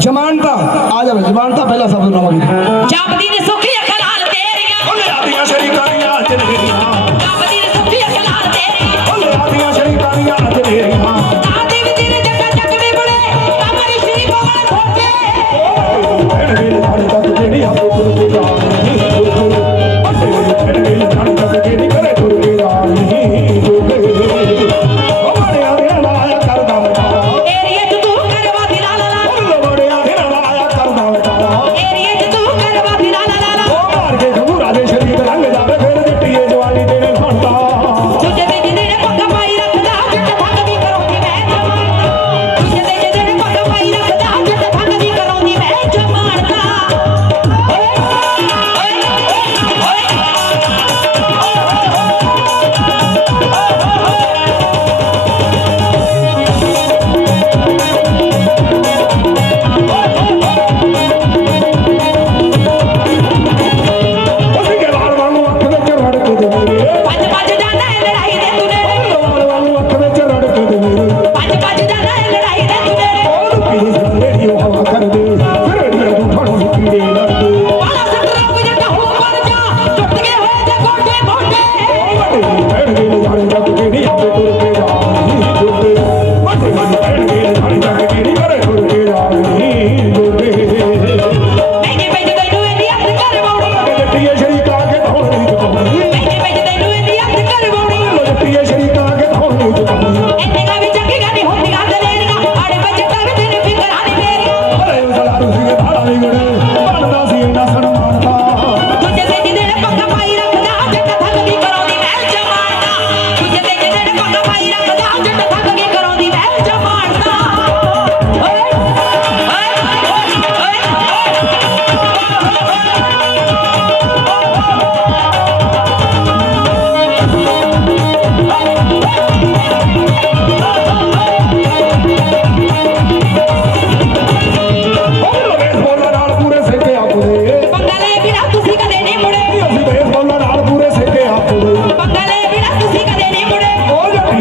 ਜਮਾਨਤਾ ਆ ਜਾਵੇ ਜਮਾਨਤਾ ਪਹਿਲਾ ਸ਼ਬਦ ਨਾਮ ਆ ਗਿਆ ਜਾਪਦੀ ਨੇ ਸੁਖੀ ਅੱਖਾਂ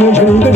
Thank you.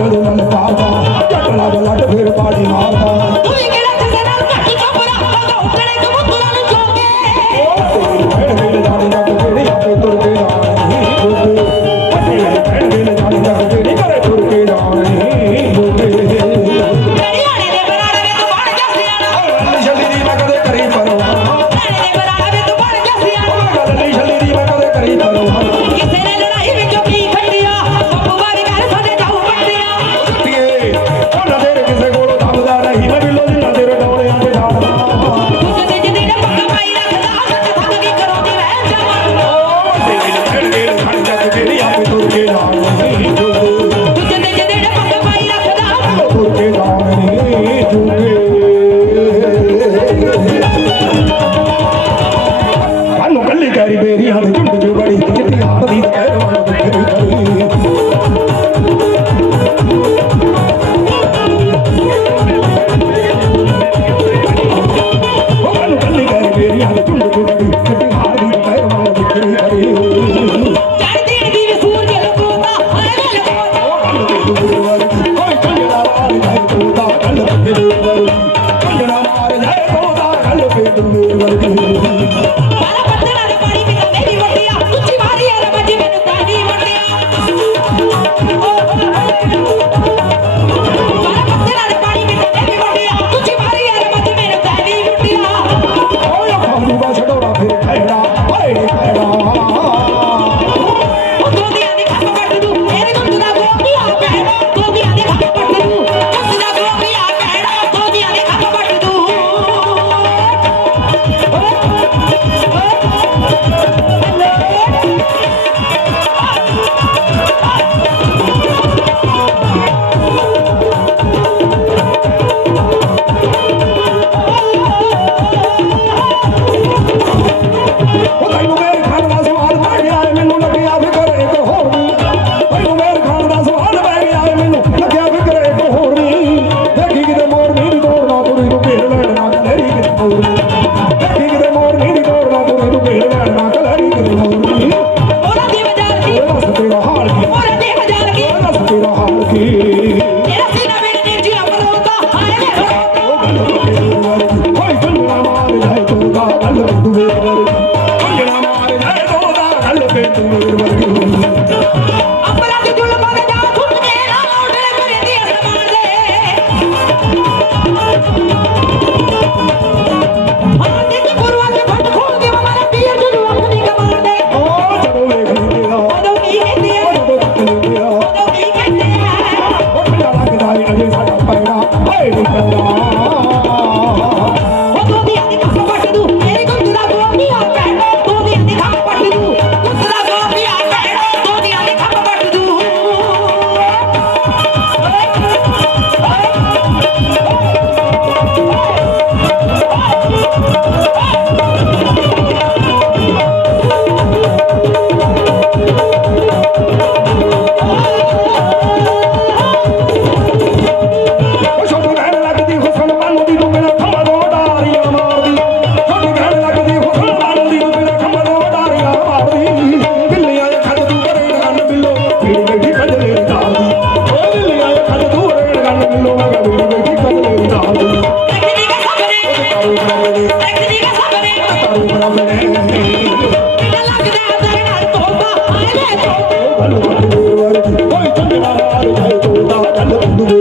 Allah. తండ్రి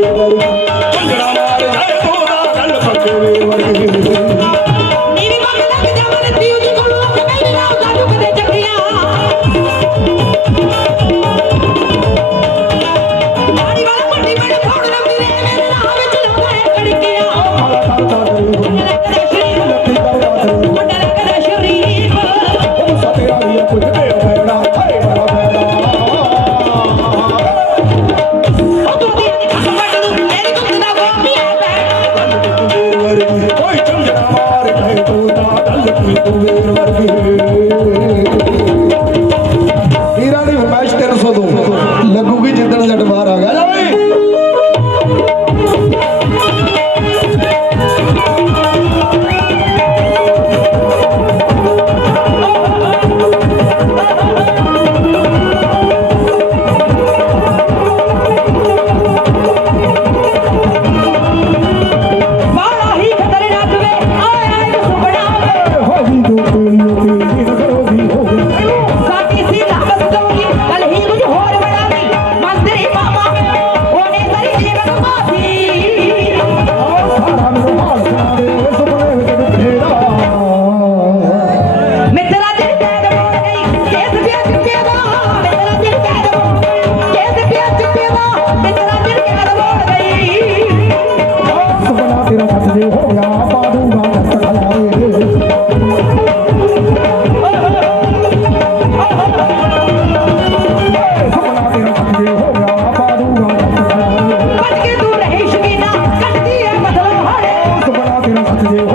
தூதா தள்ளி தூவேறு வருகிறேன்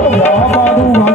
Apa?